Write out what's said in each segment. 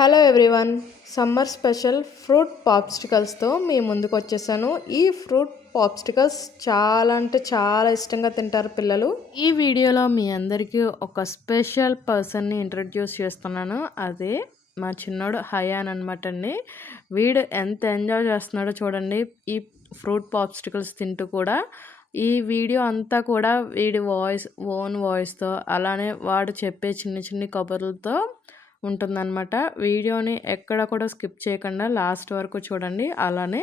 Hello everyone, summer special fruit పాప్స్టికల్స్తో మీ ముందుకు వచ్చేసాను. ఈ ఫ్రూట్ పాప్స్టికల్స్ చాలా అంటే చాలా ఇష్టంగా తింటారు పిల్లలు. ఈ వీడియోలో మీ అందరికీ ఒక స్పెషల్ పర్సన్ని ఇంట్రడ్యూస్ చేస్తున్నాను. అదే మా చిన్నోడు హయాన్ అనమాట అండి. వీడు ఎంత ఎంజాయ్ చేస్తున్నాడో చూడండి ఈ ఫ్రూట్ పాప్స్టికల్స్ తింటూ కూడా. ఈ వీడియో అంతా కూడా వీడి ఓన్ వాయిస్తో, అలానే వాడు చెప్పే చిన్న చిన్న కబుర్లతో ఉంటుందన్నమాట. వీడియోని ఎక్కడ కూడా స్కిప్ చేయకుండా లాస్ట్ వరకు చూడండి. అలానే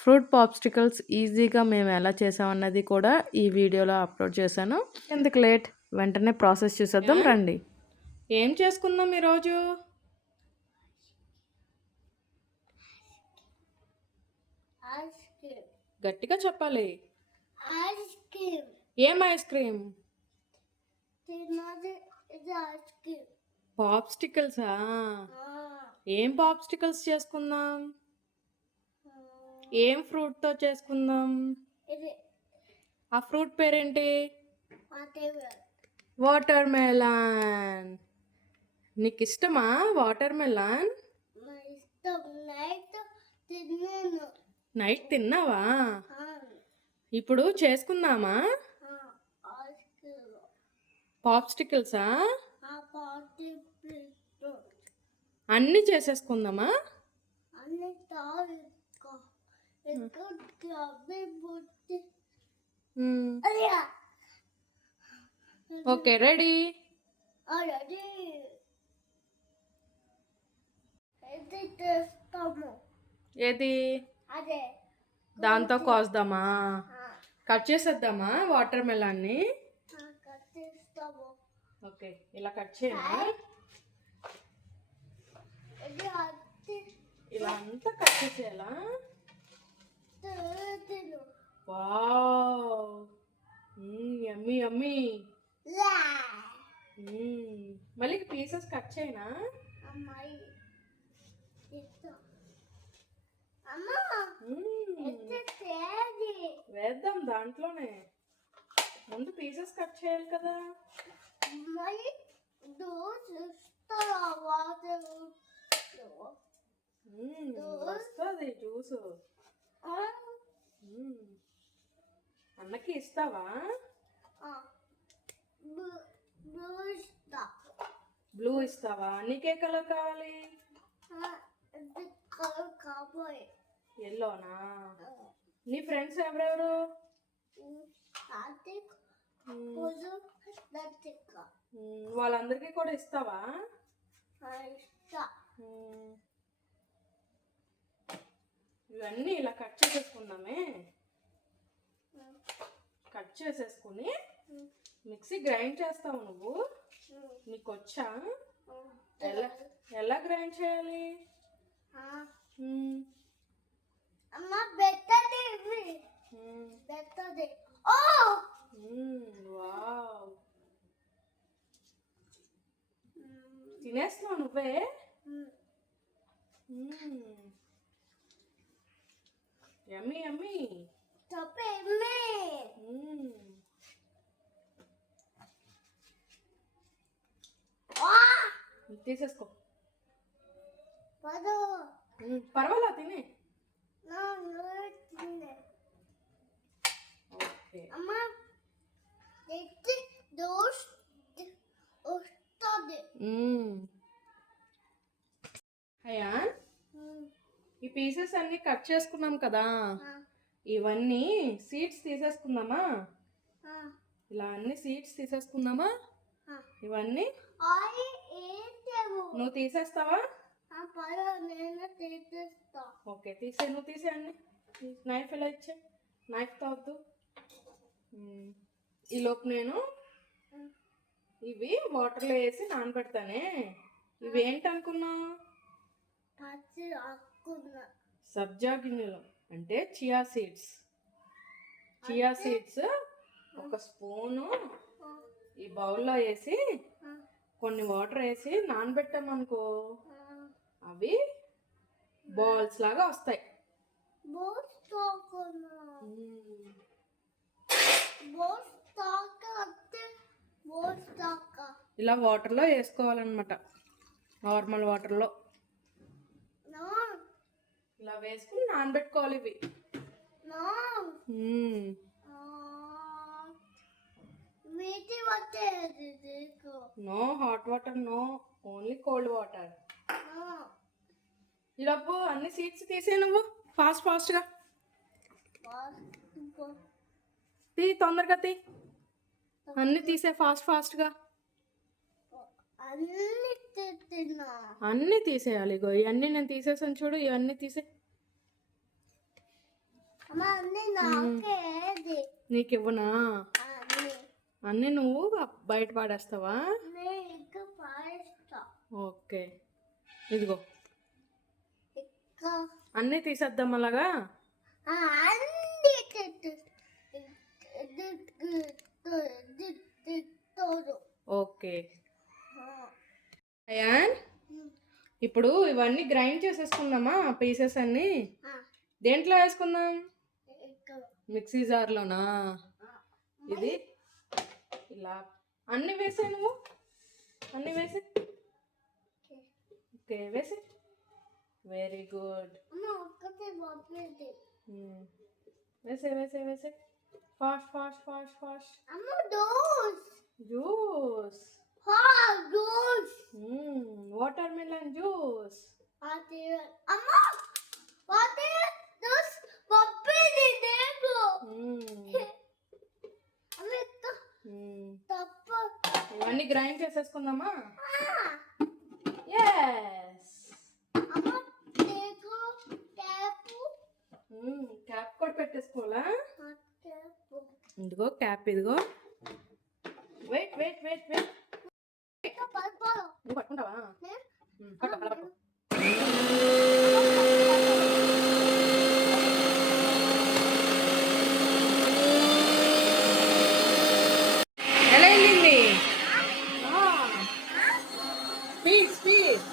ఫ్రూట్ పాప్స్టికల్స్ ఈజీగా మేము ఎలా చేసామన్నది కూడా ఈ వీడియోలో అప్లోడ్ చేశాను. ఎందుకు లేట్, వెంటనే ప్రాసెస్ చూసేద్దాం రండి. ఏం చేసుకుందాం ఈరోజు? గట్టిగా చెప్పాలి. ఏం ఐస్ క్రీమ్? పాప్స్టికల్సా? ఏం పాప్స్టికల్స్ చేసుకుందాం? ఏం ఫ్రూట్తో చేసుకుందాం? ఆ ఫ్రూట్ పేరేంటి? Water melon. నీకు ఇష్టమా వాటర్ మెలాన్? నైట్ తిన్నావా? ఇప్పుడు చేసుకుందామా? పాప్స్టికల్సా? అన్నీ చేసేసుకుందామా? Okay, ready. ఏది? దాంతో కోద్దామా? కట్ చేసేద్దామా వాటర్ మెలాన్ని? ఓకే, ఇలా కట్ చేయనా? ఇలా అంతా కట్ చేసేయాలా? వావ్, యమ్మీ యమ్మీ. మళ్ళీ పీసెస్ కట్ చేయనా? వేద్దాం దాంట్లోనే. ముందు పీసెస్ కట్ చేయాలి కదా. వస్తుంది జ్యూసు. అన్నకి ఇస్తావా? బ్లూ ఇస్తావా? నీకే కలర్ కావాలి? ఎల్లోనా? నీ ఫ్రెండ్స్ ఎవరెవరు? వాళ్ళందరికీ కూడా ఇస్తావా? ఇవన్నీ ఇలా కట్ చేసేసుకుందామే. కట్ చేసేసుకుని మిక్సీ గ్రైండ్ చేస్తావు నువ్వు? నీకు వచ్చా? ఎలా గ్రైండ్ చేయాలి? తినేస్తున్నావు నువ్వే? యమ్మీ యమ్మీ. తీసేసుకో. పర్వాలా, తినే. ఓకే. హయాన్, ఈ పీసెస్ అన్ని కట్ చేసుకున్నాం కదా, ఇవన్నీ సీడ్స్ తీసేసుకుందామా? ఇలా అన్ని సీడ్స్ తీసేసుకుందామా? ఇవన్నీ నువ్వు తీసేస్తావా? ఓకే, నువ్వు తీసేయండి. నైఫ్ ఎలా ఇచ్చే? నైఫ్ తావద్దు. ఈలోపు నేను ఇవి వాటర్లో వేసి నానబెడతానే. ఇవి ఏంటనుకున్నావు? సబ్జా గింజలు అంటే చియా సీడ్స్. చియా సీడ్స్ ఒక స్పూను ఈ బౌల్లో వేసి కొన్ని వాటర్ వేసి నానబెట్టామనుకో, అవి బాల్స్ లాగా వస్తాయి. ఇలా వాటర్లో వేసుకోవాలన్నమాట, నార్మల్ వాటర్లో. ఇలా వేసుకుని నానబెట్టుకోవాలి ఇవి. No hot water, no only cold water. ఈలోపు అన్ని సీడ్స్ తీసే నువ్వు ఫాస్ట్గా తీ, తొందరగా తీ, అన్ని తీసే ఫాస్ట్గా. అన్ని తీసేయాలి. ఇగో ఇవన్నీ నేను తీసేసాను చూడు, ఇవన్నీ తీసే. నీకు ఇవ్వనా? అన్నీ నువ్వు బయట పాడేస్తావా? ఓకే, ఇదిగో అన్నీ తీసేద్దాం అలాగా. ఓకే అయాన్, ఇప్పుడు ఇవన్నీ గ్రైండ్ చేసేసుకుందామా పీసెస్ అన్ని? దేంట్లో వేసుకుందాం? మిక్సీ జార్లోనా? ఇది ఇలా అన్నీ వేసే నువ్వు, అన్నీ వేసే. ఓకే వేసే, వెరీ గుడ్. వేసే వేసే వేసే, fast. Juice, water melon juice. ఇవన్నీ గ్రైండ్ చేసేసుకుందామా? ఎస్. క్యాప్ కూడా పెట్టేసుకోవాలా? ఇదిగో క్యాప్, ఇదిగో. వెయిట్ నువ్వు పట్టుకుంటావా? పట్టు. ఎలా వెళ్ళింది? స్పీడ్.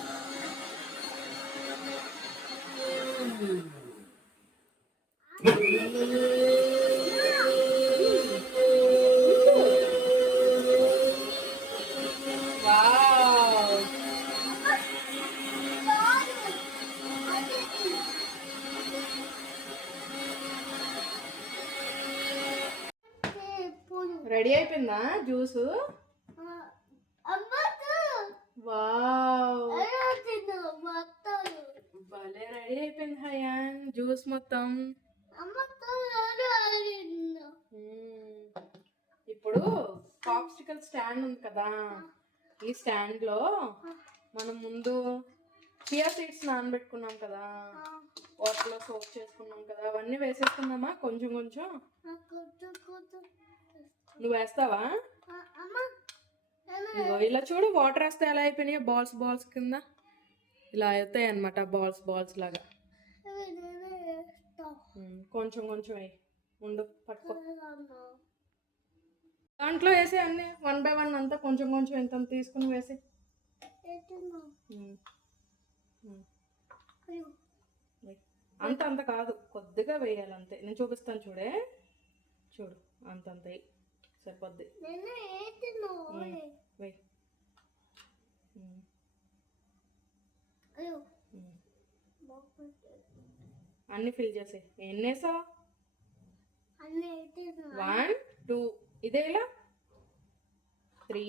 రెడీ అయిపోయిందా జ్యూసు? వావ్, భలే రెడీ అయిపోయింది హయాన్ జ్యూస్ మొత్తం. ఇప్పుడు పాప్సికల్ స్టాండ్ ఉంది కదా, ఈ స్టాండ్ లో మనం ముందు చియా సీడ్స్ నానబెట్టుకున్నాం కదా, వాటర్ లో సోక్ చేసుకున్నాం కదా, అవన్నీ వేసేసుకుందామా? కొంచెం నువ్వు వేస్తావా? ఇలా చూడు, వాటర్ వేస్తే ఎలా అయిపోయినాయి, బాల్స్ కింద ఇలా అవుతాయి అన్నమాట, బాల్స్ లాగా. కొంచెం వేయి, ఉండు పట్టుకో. దాంట్లో వేసి అన్ని 1 by 1 అంతా కొంచెం ఎంత తీసుకుని వేసి. అంత కాదు, కొద్దిగా వేయాలి అంతే. నేను చూపిస్తాను చూడు, అంత సరిపోద్ది. అన్ని ఫిల్ చేసే. ఎన్ని వేసావు? 1 2, ఇదే ఇలా 3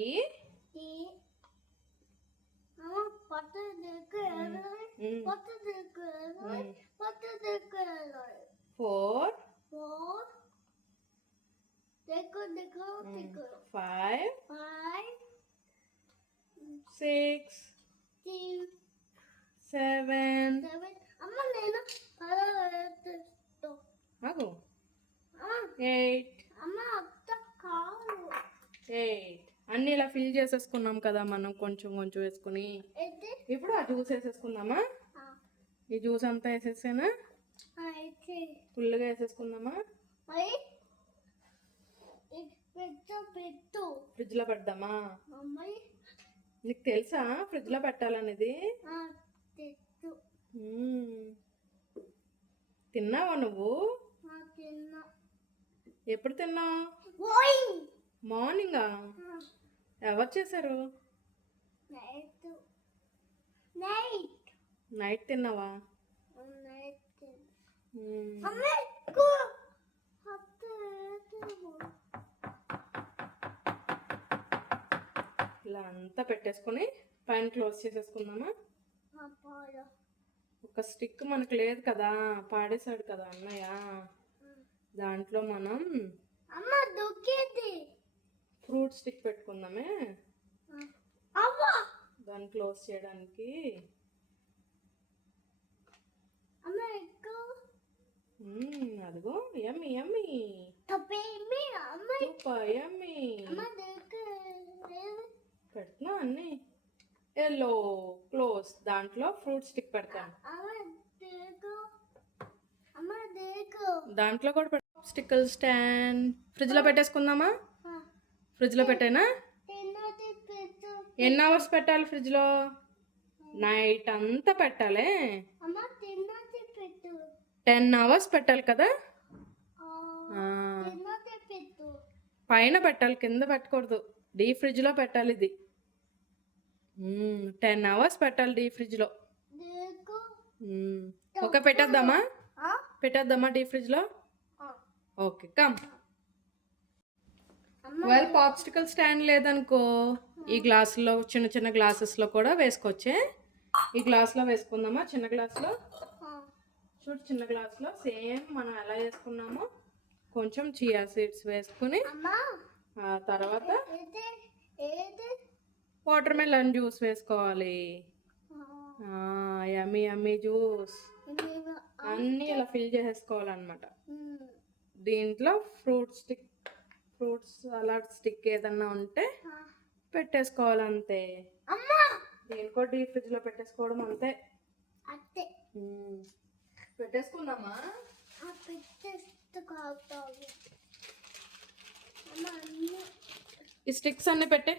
4 5 6 7 8. అన్నీ ఇలా ఫిల్ చేసేసుకున్నాం కదా మనం, కొంచెం వేసుకుని. ఇప్పుడు ఆ జ్యూస్ వేసేసుకుందామా? ఈ జ్యూస్ అంతా వేసేసానా? ఫుల్గా వేసేసుకుందామా? ఫ్రిడ్జ్ లో పెడదామా? నీకు తెలుసా ఫ్రిడ్జ్ లో పెట్టాలనేది? తిన్నావా నువ్వు? ఎప్పుడు తిన్నావు? మార్నింగా? ఎవరు చేశారు? నైట్ తిన్నావా? ఇలా అంతా పెట్టేసుకొని పైన క్లోజ్ చేసేసుకుందామా. ఒక స్టిక్ మనకు లేదు కదా, పాడేశాడు కదా అన్నయ్య, దాంట్లో మనం ఫ్రూట్ స్టిక్ పెట్టుకుందామే దాన్ని క్లోజ్ చేయడానికి. అదిగో యమ్మీ యమ్మీ యమ్మీ పెడుతున్నా అన్నీ. ఎల్లో క్లోజ్, దాంట్లో ఫ్రూట్ స్టిక్ పెడతాను. దాంట్లో కూడా స్టిక్కర్ స్టాండ్ ఫ్రిడ్జ్లో పెట్టేసుకుందామా. ఫ్రిడ్జ్లో పెట్టేనా? ఎన్ని అవర్స్ పెట్టాలి ఫ్రిడ్జ్లో? నైట్ అంతా పెట్టాలి. 10 hours పెట్టాలి కదా. పైన పెట్టాలి, కింద పెట్టకూడదు. డీప్ ఫ్రిడ్జ్లో పెట్టాలి ఇది. 10 hours పెట్టాలి డీప్ ఫ్రిడ్జ్లో. ఓకే, పెట్టేద్దామా డీప్ ఫ్రిడ్జ్లో? Okay, come. పాప్స్టికల్ స్టాండ్ లేదనుకో, ఈ గ్లాసులో చిన్న చిన్న గ్లాసెస్లో కూడా వేసుకోవచ్చే. ఈ గ్లాస్లో వేసుకుందామా, చిన్న గ్లాస్లో. చూడు, చిన్న గ్లాస్లో సేమ్ మనం ఎలా వేసుకున్నామో కొంచెం చియా సీడ్స్ వేసుకుని, ఆ తర్వాత వాటర్ మెలన్ జ్యూస్ వేసుకోవాలి. యమ్మీ యమ్మీ జ్యూస్ అన్నీ ఇలా ఫిల్ చేసేసుకోవాలన్నమాట. దీంట్లో ఫ్రూట్స్ సలాడ్ స్టిక్ ఏదన్నా ఉంటే పెట్టేసుకోవాలి, అంతే. దీని కూడా డీప్ ఫ్రిడ్జ్లో పెట్టేసుకోవడం అంతే. పెట్టేసుకుందామా. ఈ స్టిక్స్ అన్నీ పెట్టే,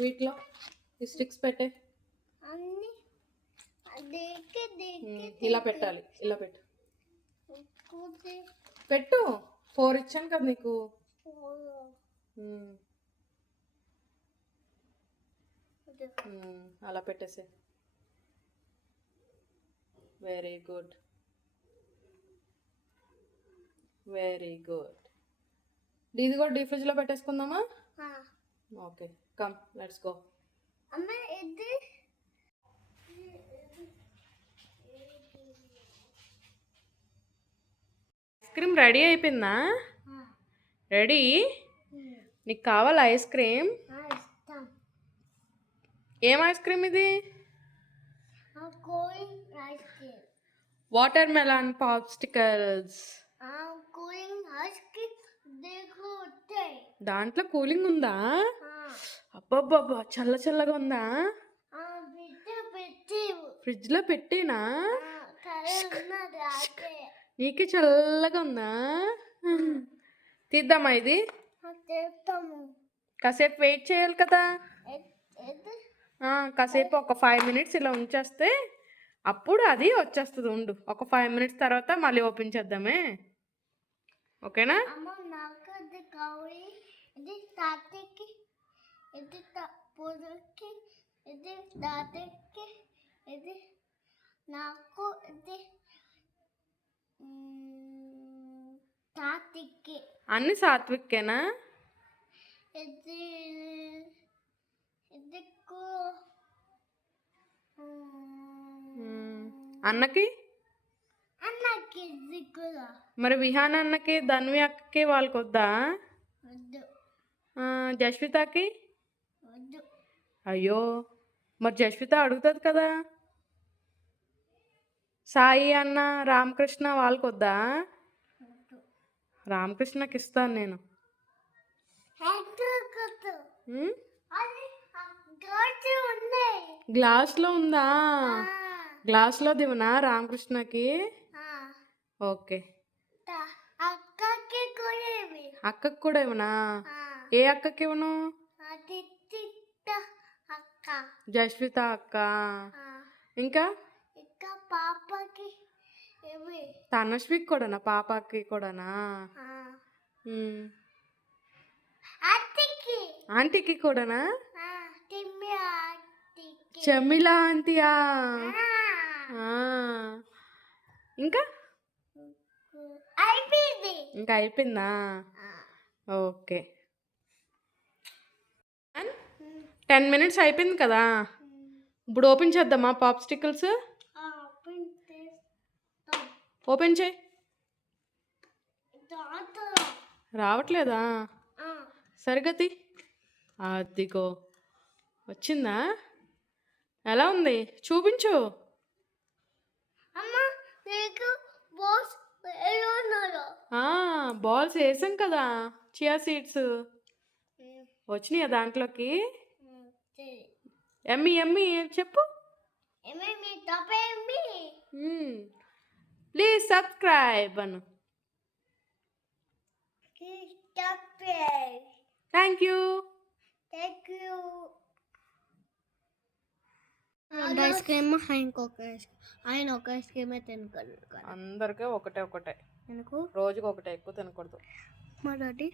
వీటిలో ఈ స్టిక్స్ పెట్టే. ఇలా పెట్టాలి, ఇలా పెట్టు. 4 ఇచ్చాను కదా నీకు. అలా పెట్టేసే. Very good, very good. ఇది కూడా డీప్ ఫ్రిడ్జ్లో పెట్టేసుకుందామా. Okay, come, let's go. Ice cream ready అయిపోయిందా? రెడీ? నీకు కావాలా ఐస్ క్రీమ్? ఏం ఐస్ క్రీమ్ ఇది? Water melon popsicles. దాంట్లో కూలింగ్ ఉందా? అబ్బబ్బబ్బా, చల్ల చల్లగా ఉందా? ఫ్రిడ్జ్లో పెట్టేనా? నీకే చల్లగా ఉందా? తీద్దామా ఇది? కాసేపు వెయిట్ చేయాలి కదా. కాసేపు ఒక 5 minutes ఇలా ఉంచేస్తే అప్పుడు అది వచ్చేస్తుంది. ఉండు, ఒక 5 minutes తర్వాత మళ్ళీ ఓపెన్ చేద్దామే. ఓకేనా? అన్ని సాత్విక్కేనా? అన్నకి మరి విహాన్ అన్నకి, ధన్వి అక్కకి వాళ్ళకి వద్దా? జస్వితకి? అయ్యో, మరి జస్విత అడుగుతుంది కదా. సాయి అన్న, రామకృష్ణ వాళ్ళకి వద్దా? రామకృష్ణకి ఇస్తాను నేను. గ్లాస్లో ఉందా? గ్లాస్లో దివనా రామకృష్ణకి? ఓకే. అక్కకి కూడా ఇవ్వనా? ఏ అక్కకి ఇవ్వను? జస్విత అక్క. ఇంకా తనస్వికి కూడానా? పాపకి కూడానా? ఆంటీకి కూడానా? చెమ్మిలా ఆంటీయా? ఇంకా ఇంకా అయిపోయిందా? ఓకే. 10 మినిట్స్ అయిపోయింది కదా, ఇప్పుడు ఓపెన్ చేద్దామా పాప్స్టికల్స్? ఓపెన్ చేయి. రావట్లేదా? సరిగతి అదిగో వచ్చిందా? ఎలా ఉంది చూపించు. బాల్స్ వేసాం కదా, చియా సీడ్స్ వచ్చినాయా దాంట్లోకి? ఎమ్మి ఎమ్మి చెప్పు. Please subscribe Anu. Thank you. Ice cream ఇంకొక ఆయన ఒక ఐస్ క్రీమే తినగలరు. అందరికీ ఒకటే ఒకటే, ఎందుకు రోజుకి ఒకటే, ఎక్కువ తినకూడదు. మరి